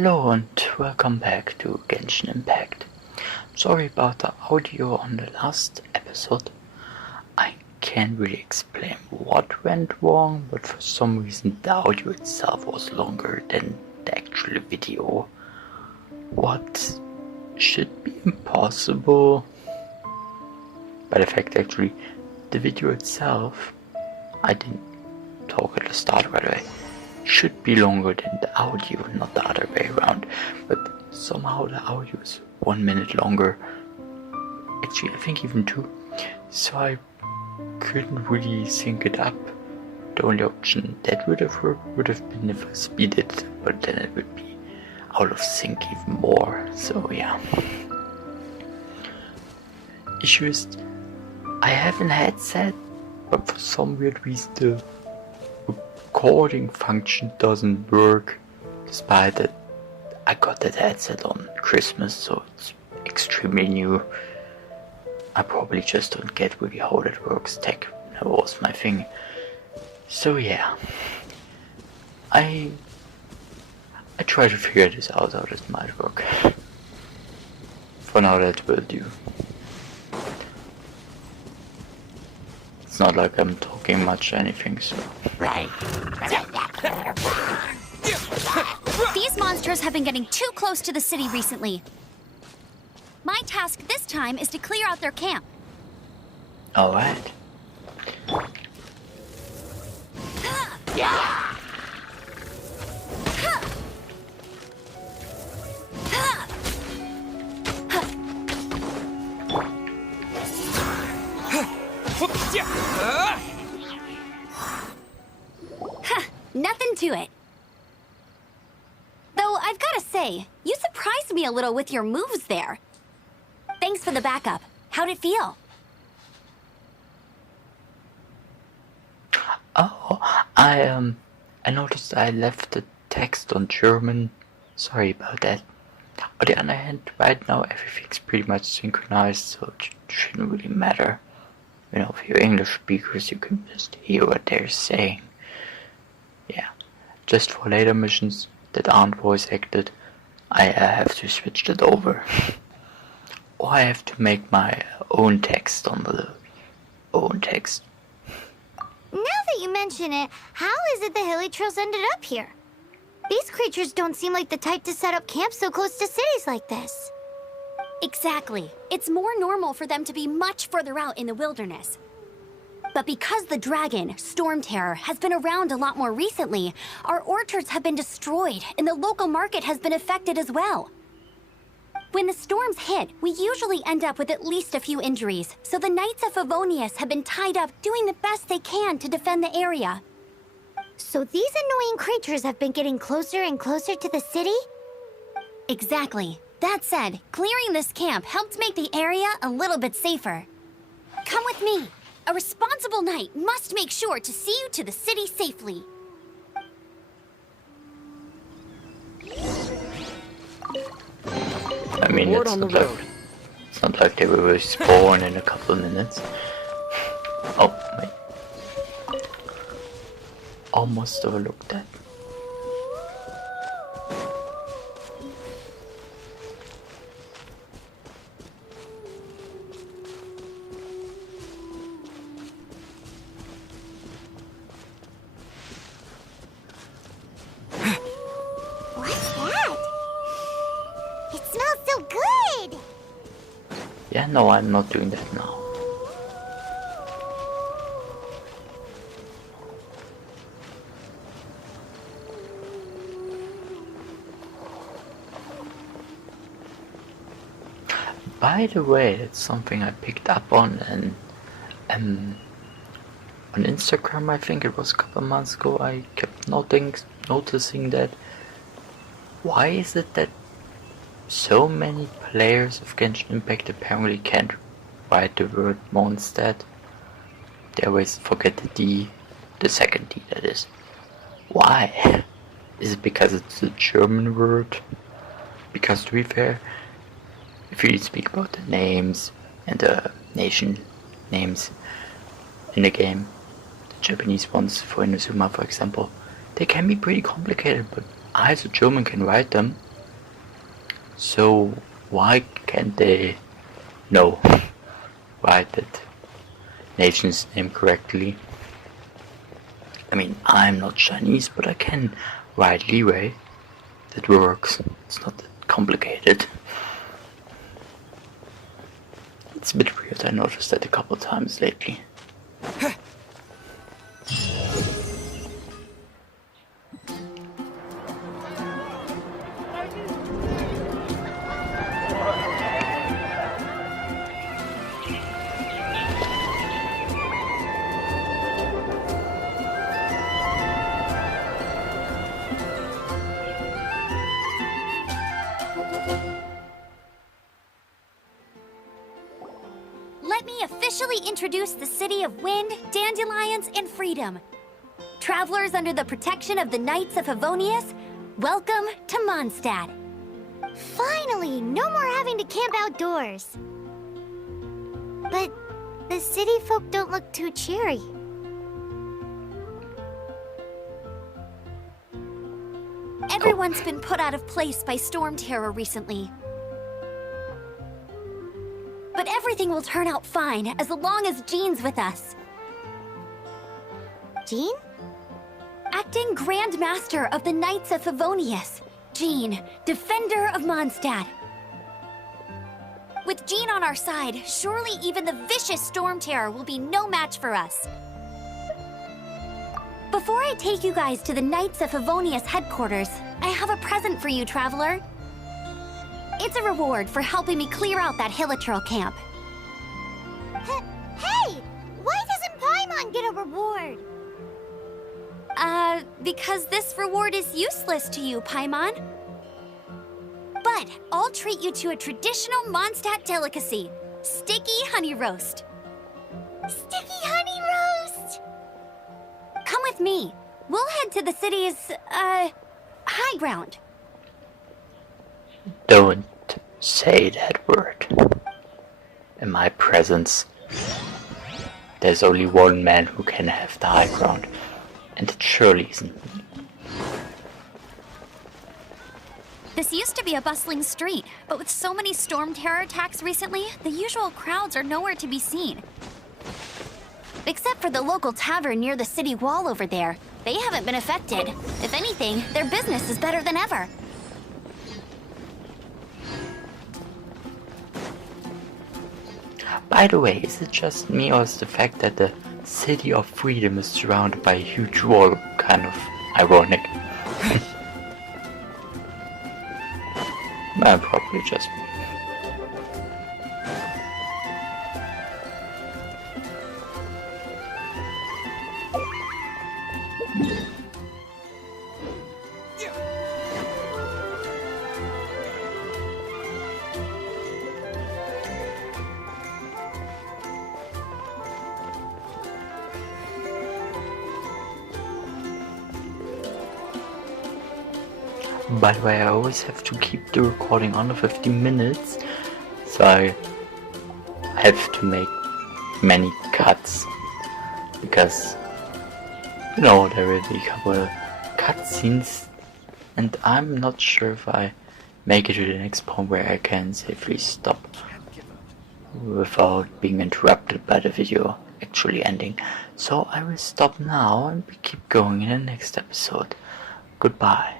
Hello and welcome back to Genshin Impact. Sorry about the audio on the last episode. I can't really explain what went wrong, but for some reason the audio itself was longer than the actual video. What should be impossible by the fact actually the video itself, I didn't talk at the start by the way, should be longer than the audio, not the other way around, but somehow the audio is 1 minute longer, actually I think even 2, so I couldn't really sync it up. The only option that would have worked would have been if I speed it, but then it would be out of sync even more, so yeah. Issue is, I have a headset, but for some weird reason the recording function doesn't work, despite that I got that headset on Christmas, so it's extremely new. I probably just don't get really how that works. Tech never was my thing. So yeah, I try to figure this out how this might work. For now that will do. It's not like I'm talking much or anything, so... Right. These monsters have been getting too close to the city recently. My task this time is to clear out their camp. Alright. Nothing to it. Though I've gotta say, you surprised me a little with your moves there. Thanks for the backup. How'd it feel? Oh, I noticed I left the text on German. Sorry about that. On the other hand, right now everything's pretty much synchronized, so it shouldn't really matter. You know, if you're English speakers, you can just hear what they're saying. Yeah, just for later missions that aren't voice acted, I have to switch that over. Or I have to make my own text on the own text. Now that you mention it, how is it the hilly trails ended up here? These creatures don't seem like the type to set up camp so close to cities like this. Exactly. It's more normal for them to be much further out in the wilderness. But because the dragon, Storm Terror, has been around a lot more recently, our orchards have been destroyed and the local market has been affected as well. When the storms hit, we usually end up with at least a few injuries, so the Knights of Favonius have been tied up doing the best they can to defend the area. So these annoying creatures have been getting closer and closer to the city? Exactly. That said, clearing this camp helped make the area a little bit safer. Come with me. A responsible knight must make sure to see you to the city safely. I mean, it's not like they will respawn in a couple of minutes. Oh, wait. Almost overlooked that. What's that? It smells so good! Yeah, no, I'm not doing that now. By the way, that's something I picked up on and on Instagram, I think it was a couple of months ago, I kept noticing that. Why is it that so many players of Genshin Impact apparently can't write the word Mondstadt? They always forget the D, the second D that is. Why? Is it because it's a German word? Because to be fair, if you speak about the names and the nation names in the game, the Japanese ones for Inazuma for example, they can be pretty complicated, but I as a German can write them, So why can't they write that nation's name correctly? I mean, I'm not Chinese, but I can write Leeway. That works. It's not that complicated. It's a bit weird, I noticed that a couple times lately. Let me officially introduce the City of Wind, Dandelions, and Freedom. Travelers under the protection of the Knights of Favonius, welcome to Mondstadt. Finally, no more having to camp outdoors. But the city folk don't look too cheery. Everyone's been put out of place by storm terror recently. But everything will turn out fine as long as Jean's with us. Jean? Acting Grand Master of the Knights of Favonius, Jean, Defender of Mondstadt. With Jean on our side, surely even the vicious storm terror will be no match for us. Before I take you guys to the Knights of Favonius headquarters, I have a present for you, Traveler. It's a reward for helping me clear out that Hilichurl camp. Hey! Why doesn't Paimon get a reward? Because this reward is useless to you, Paimon. But I'll treat you to a traditional Mondstadt delicacy, sticky honey roast. Sticky honey roast! Come with me. We'll head to the city's, high ground. Don't say that word. In my presence, there's only one man who can have the high ground, and it surely isn't me. This used to be a bustling street, but with so many storm terror attacks recently, the usual crowds are nowhere to be seen. Except for the local tavern near the city wall over there. They haven't been affected. If anything, their business is better than ever. By the way, is it just me or is the fact that the City of Freedom is surrounded by a huge wall kind of ironic? Probably just me. By the way, I always have to keep the recording under 15 minutes, so I have to make many cuts, because, you know, there will be a couple of cutscenes, and I'm not sure if I make it to the next point where I can safely stop without being interrupted by the video actually ending. So I will stop now and we keep going in the next episode. Goodbye.